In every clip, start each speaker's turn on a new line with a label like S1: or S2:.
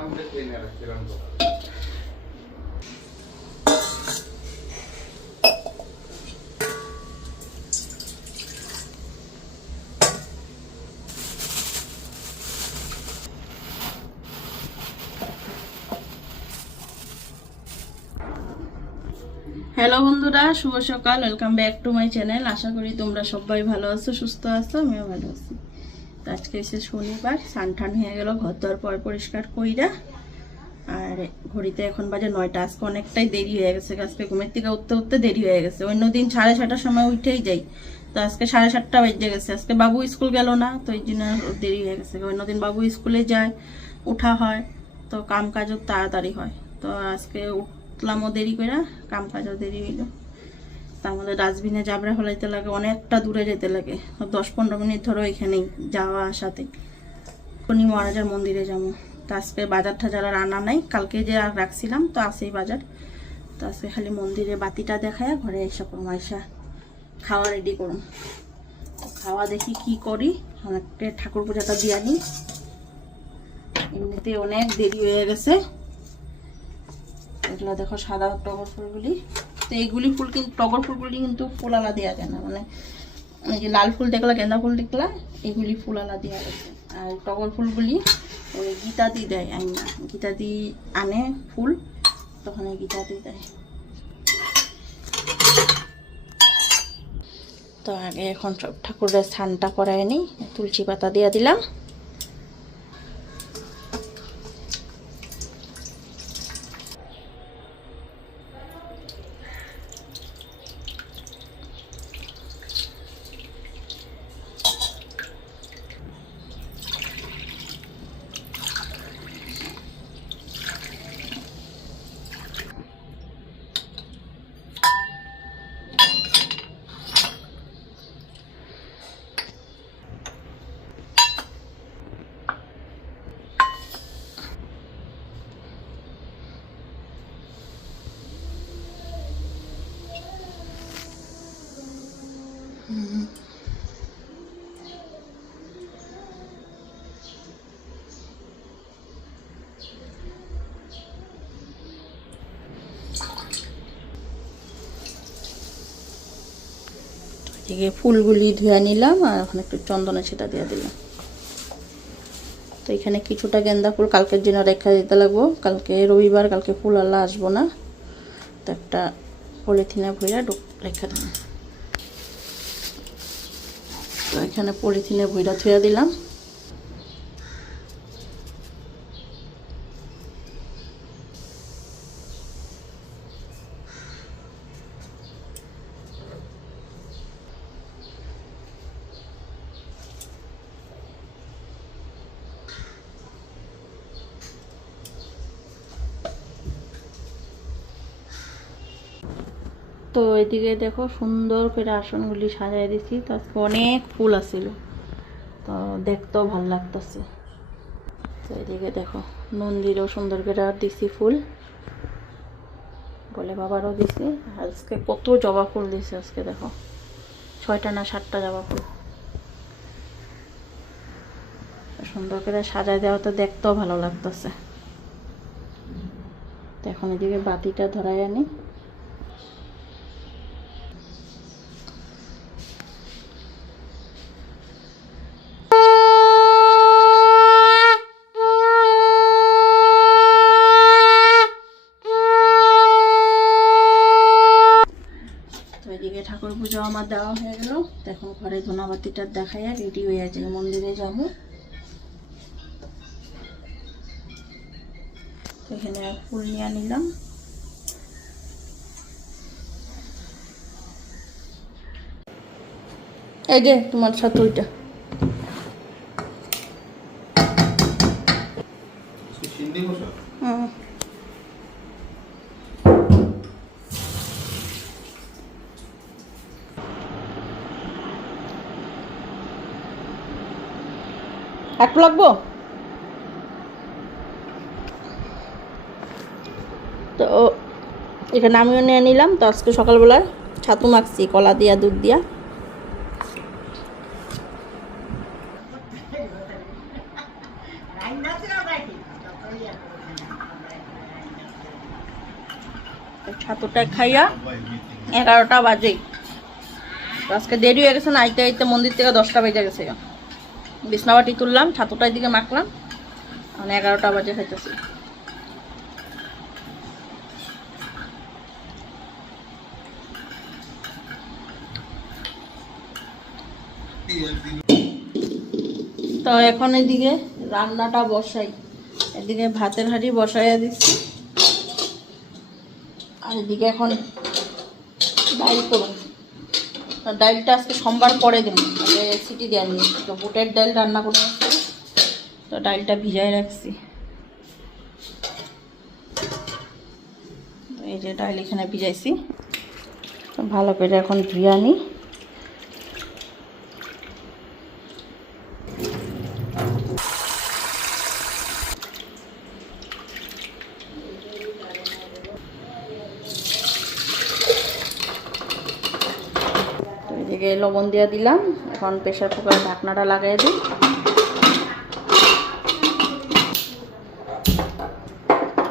S1: Hello বন্ধুরা, শুভ সকাল। Welcome back to my channel আশা করি তোমরা সবাই ভালো আছো, সুস্থ আছো, আমিও ভালো আছি। আজকে এসে শনিবার, সানঠান হয়ে গেল, ঘর দর পর পরিষ্কার কইরা। আর ঘড়িতে এখন বাজে নয়টা, আজকে অনেকটাই দেরি হয়ে গেছে, আজকে ঘুমের থেকে উঠতে উঠতে দেরি হয়ে গেছে। অন্য দিন সাড়ে ছটার সময় উঠেই যাই, তো আজকে সাড়ে সাতটা বেজে গেছে। আজকে বাবু স্কুল গেল না, তো এই জন্য দেরি হয়ে গেছে। অন্যদিন বাবু স্কুলে যায় উঠা হয়, তো কাম কাজও তাড়াতাড়ি হয়। তো আজকে উঠলামও দেরি করে কাম কাজও দেরি হইল। তা আমাদের ডাস্টবিনে জাবরা ফেলাইতে লাগে, অনেকটা দূরে যেতে লাগে। দশ পনেরো মিনিট ধরো এখানেই যাওয়া আসাতে। শনি মহারাজার মন্দিরে যাব। তো আজকে বাজার টাজার আর আনা নাই, কালকে যে আর রাখছিলাম, তো আসেই বাজার। তো আজকে খালি মন্দিরে বাতিটা দেখায় ঘরে এসে করুম আইসা খাওয়া রেডি করুন খাওয়া দেখি কি করি। অনেকটা ঠাকুর পূজাটা দিয়া নিই। এমনিতে অনেক দেরি হয়ে গেছে। এগুলো দেখো সাদা টগর ফুলগুলি। তো এইগুলি ফুল কিন্তু টগর ফুলগুলি কিন্তু ফুল আলা দেওয়া যায় না। মানে এই যে লাল ফুল দেখলা গেঁদা ফুল দেখলা এগুলি ফুল আলা দেওয়া গেছে আর টগর ফুলগুলি ওই গীতাদি দেয় আইনা। গীতাদি আনে ফুল, তখন এই গীতাদি দেয়। তো আগে এখন সব ঠাকুরের স্থানটা করায় নি তুলসী পাতা দিয়ে দিলাম। এদিকে ফুলগুলি ধুয়ে নিলাম আর ওখানে একটু চন্দনে সেটা দিয়ে দিলাম। তো এখানে কিছুটা গেন্দা ফুল, কালকের জন্য রেখা দিতে লাগবো। কালকে রবিবার, কালকে ফুল আল্লাহ আসব না। তো একটা পলিথিনে ভইরা রেখে দিলাম তো এখানে পলিথিনে ভইরা ধুয়ে দিলাম। তো এদিকে দেখো সুন্দর করে আসনগুলি সাজাই দিছি তো আজকে অনেক ফুল আছিল তো দেখতেও ভালো লাগতেছে। তো এদিকে দেখো মন্দিরেও সুন্দর করে দিছি ফুল। বলে বাবারও দিছি। আজকে কত জবা ফুল দিছে আজকে দেখো। ছয়টা না সাতটা জবা ফুল। সুন্দর করে সাজাই দেওয়া তো দেখতেও ভালো লাগতেছে। তো এখন এদিকে বাতিটা ধরাই আনি। আমার দেওয়া হয়ে গেল। দেখো, ঘরে ধনাবাতিটা দেখাইয়া রেডি হয়ে আছে। মন্দিরে যাব এখানে ফুল নিয়ে নিলাম। এই যে তোমার সাথে ওইটা। একটু লাগবো? তো, এখানে আমিও নিয়ে নিলাম। তো আজকে সকালবেলায় ছাতু মাখছি, কলা দিয়া, দুধ দিয়া। ছাতুটা খাইয়া এগারোটা বাজে। আজকে দেরি হয়ে গেছে, না, আইতে আইতে মন্দির থেকে দশটা বেজে গেছে। বিছনাবাটি তুললাম, ছাতুটার দিকে মাখলাম। মানে এগারোটা বাজে খাইতেছি। তো এখন এদিকে রান্নাটা বসাই। এদিকে ভাতের হাঁড়ি বসাইয়া দিচ্ছি। আর এদিকে এখন ডাইল করুন ডাইলটা আজকে সোমবার পরে দেবো। আগে সিটি দেয়নি। তো বুটের ডাল রান্না করে তো ডালটা ভিজাই রাখছি। এই যে ডাল এখানে ভিজাইছি। ভালো করে এখন ধুয়ে আনি। এদিকে লবণ দিয়ে দিলাম। এখন প্রেশার কুকার ঢাকনাটা লাগিয়ে দিই।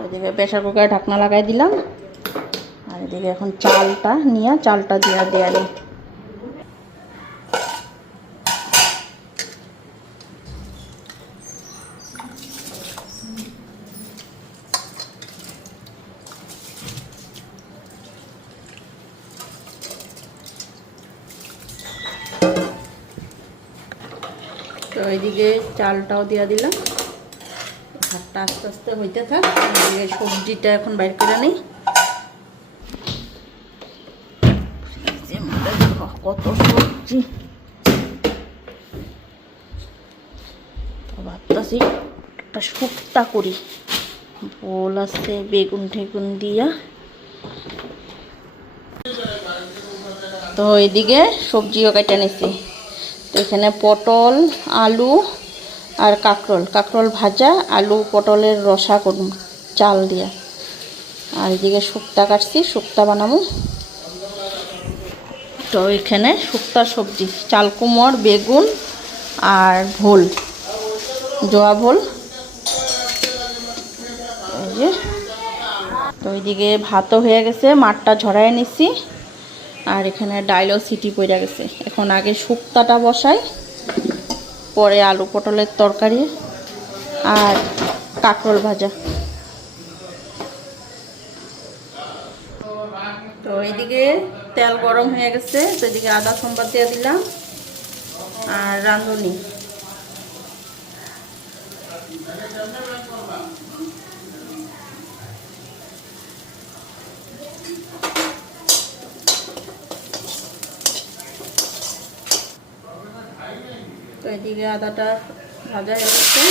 S1: এদিকে প্রেশার কুকারে ঢাকনা লাগাই দিলাম। আর এদিকে এখন চালটা নিয়ে চালটা দিয়ে দেওয়া দিই তো এইদিকে চালটাও দিয়ে দিলাম। ভাতটা আস্তে আস্তে হইতে থাক সবজিটা এখন বাইর করে নিই। কত সবজি। ভাবতেছি একটা শুক্তা করি। বোল আছে বেগুন ঠেগুন দিয়া। তো এদিকে সবজিও কেটে নিছি। এখানে পটল, আলু আর কাঁকরোল। কাঁকরোল ভাজা, আলু, পটলের রসা করুন চাল দিয়া। আর এদিকে শুক্তা কাটছি, শুক্তা বানাবো। তো এখানে শুক্তার সবজি, চাল কুমড়, বেগুন আর ভোল জোয়া ভোল। এই যে। তো ওইদিকে ভাতও হয়ে গেছে, মাঠটা ঝরাই নিচ্ছি আর এখানে ডাইলও সিটি পড়ে গেছে। এখন আগে শুক্তাটা বসাই, পরে আলু পটলের তরকারি আর কাঁকরোল ভাজা। তো এইদিকে তেল গরম হয়ে গেছে, তো এদিকে আদা সম্বাদ দিয়ে দিলাম আর রাঁধুনি। এদিকে আদাটা ভাজা হয়ে গেছে।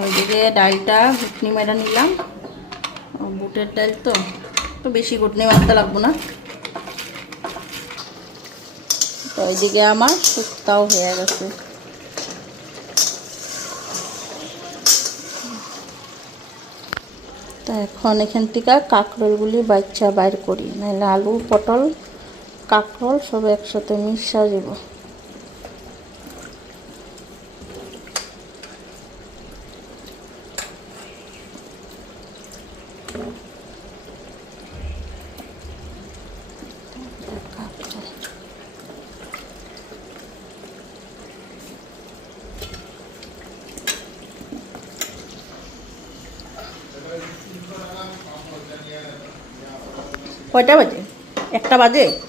S1: ওইদিকে ডালটা ঘুটনি মেরা নিলাম। বুটের ডাল তো? তো বেশি ঘুটনি মারতে লাগবো না। তো ওইদিকে আমার শুক্তাও হয়ে গেছে। তা এখন এখান থেকে কাঁকরোলগুলি বাচ্চা বাইর করি, নাহলে আলু, পটল, কাঁকরোল সব একসাথে মিশা যাব। কয়টা বাজে? একটা বাজে?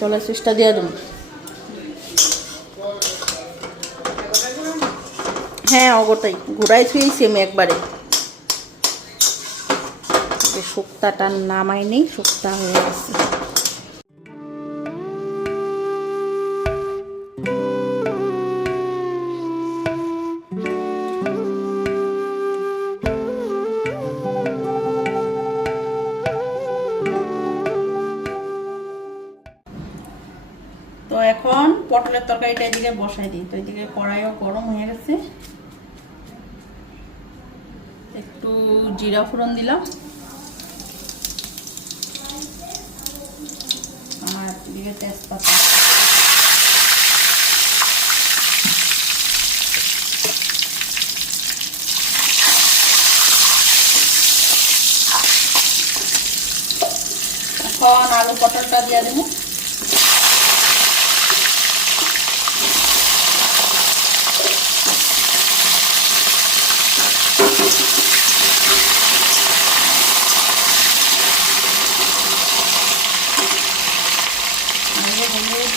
S1: জলের সুইচটা দিয়ে দেবো। হ্যাঁ অগটাই। ঘোড়ায় ছুঁয়েছি আমি একবারে। যে শুক্তাটা নামাই নেই শুক্তা হয়ে গেছে। পটলের তরকারিটা এদিকে বসাই দিই। তো এদিকে কড়াইও গরম হয়ে গেছে। একটু জিরা ফোড়ন দিলাম। আর এদিকে তেজপাতা। এখন আলু পটলটা দিয়ে দেবো হলুদ, হলুদ।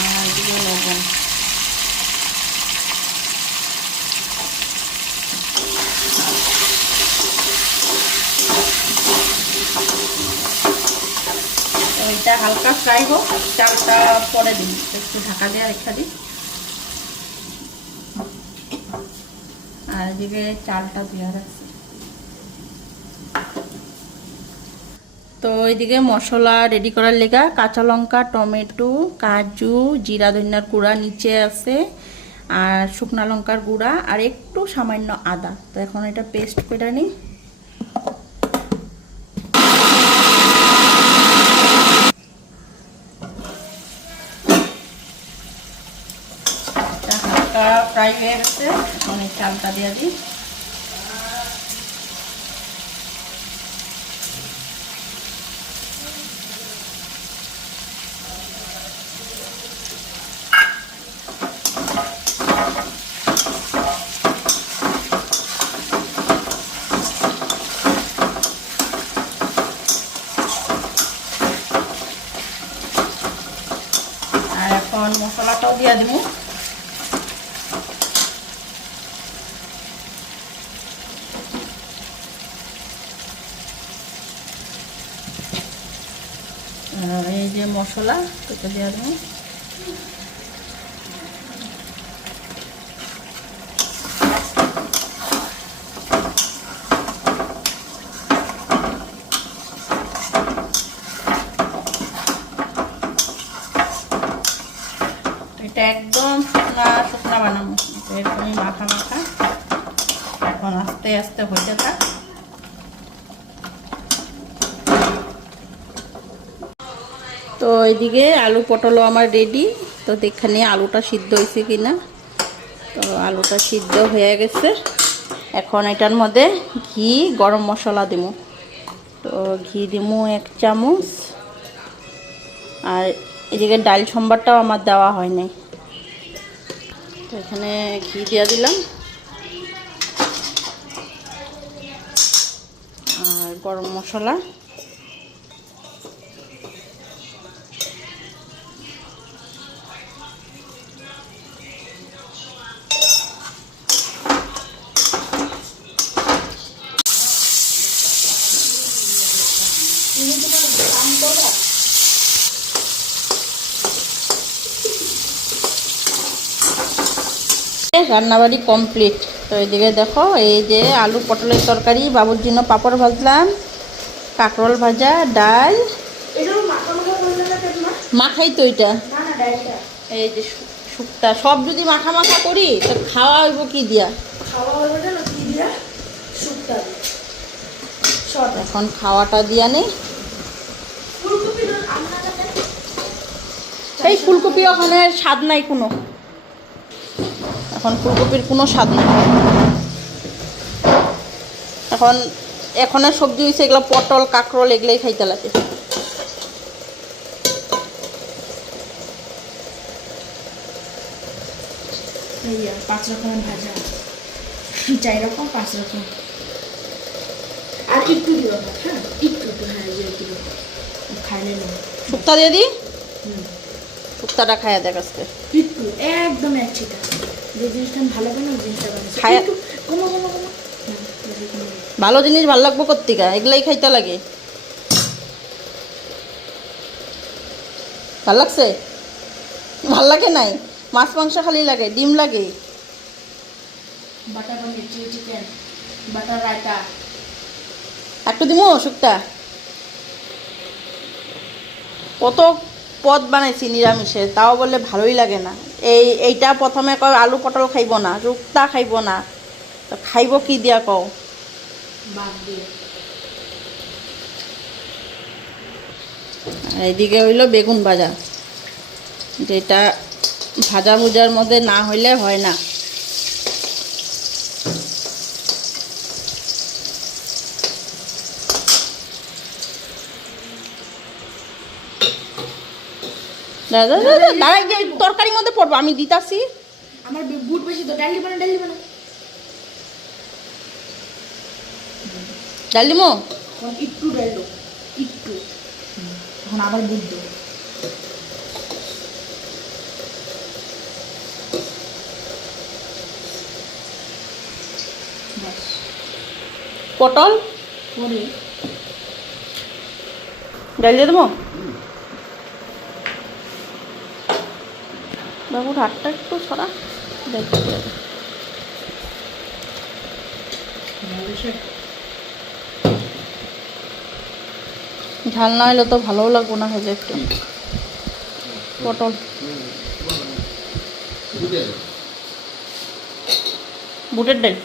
S1: আর দিয়ে লবণ তো এটা হালকা ফ্রাই হোক, চালটা পরে দিন একটু ঢাকা দিয়ে রেখে দিই। আর এদিকে চালটা দিয়ে রাখছি। তো এইদিকে মশলা রেডি করার লেগা কাঁচা লঙ্কা, টমেটো, কাজু, জিরা, ধনিয়ার গুঁড়া নিচে আছে, আর শুকনা লঙ্কার গুঁড়া, আর একটু সামান্য আদা। তো এখন এটা পেস্ট করে নিই এটা হয়ে গেছে এই চালটা দিয়ে দিই। আর এখন মশলাটাও দিয়ে দিব আর এই যে মশলা এটা দিয়ে একদম শুকনা শুকনা বানাবো এরকমই মাখা মাখা এখন আস্তে আস্তে হইতে এদিকে আলু পটলও আমার রেডি তো দেখখানে আলুটা সিদ্ধ হয়েছে কিনা। তো আলুটা সিদ্ধ হয়ে গেছে। এখন এটার মধ্যে ঘি, গরম মশলা দিব তো ঘি দিব এক চামচ। আর এদিকে ডাল সম্বারটাও আমার দেওয়া হয় নাই। তো এখানে ঘি দিয়ে দিলাম। আর গরম মশলা। রান্নাবাড়ি কমপ্লিট তো এইদিকে দেখো এই যে আলু পটলের তরকারি বাবুর জন্য পাঁপড় ভাজলাম কাঁকরোল ভাজা ডাল। মাখাই তো এটা। এই যে শুক্তা। সব যদি মাখা মাখা করি তো খাওয়া হইব কি দিয়া? এখন খাওয়াটা দিয়া নেই। এই ফুলকপি ওখানে স্বাদ নাই কোনো। এখন ফুলকপির কোনো স্বাদ নাই। এখন এখনের সবজি হয়েছে এগুলো পটল কাঁকরোল এগুলোই খাইতে লাগে।
S2: পাঁচ রকমের ভাজা। চার রকম পাঁচ রকম। আর একটু দিও হ্যাঁ? একটু হ্যাঁ খাইলে না।
S1: শুক্তা দিয়ে
S2: হুম।
S1: শুক্তাটা খাইয়া দেখ আজকে।
S2: একটু একদম এক ছিটা। যে জিনিসটা ভালো জিনিসটা
S1: খায়া-
S2: কমো কমো কমো।
S1: ভালো জিনিস ভালো লাগবো কর্তিকা এগুলাই খাইতে লাগে। ভালো লাগছে? ভালো লাগে নাই? মাছ মাংস খালি লাগে ডিম লাগে।
S2: Butter paneer chilli chicken butter raita.
S1: একটু দিমু শুক্তা? কত পদ বানাইছি নিরামিষে তাও বলে ভালোই লাগে না। এই এইটা প্রথমে কয় আলু পটল খাইব না রুক্তা খাইব না। তো খাইব কি দিয়া কও? এদিকে হইল বেগুন ভাজা। যেটা ভাজা ভুজার মধ্যে না হইলে হয় না। দাদা দাদা দাঁড়াই যে তরকারির মধ্যে পড়ব আমি দিতাছি।
S2: আমার বুট বেশি তো ডাল দিবে না ডাল দিবে না।
S1: ডাল
S2: একটু ডাল দেবো একটু। এখন আবার বুট দেবো।
S1: পটল? ডাল দিয়ে দেবো? হাতটা একটু সরা দেখতে হবে। ঝাল না হলে তো ভালোও লাগবো না হলে একটু। পটল। বুটের ডাল।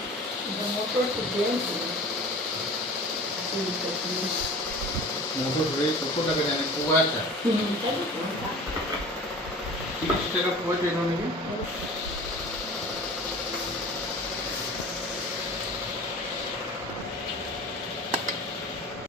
S3: মোটর ধরে কত টাকা জানে পোয়াটা తీసుకెళ్ళకపోతే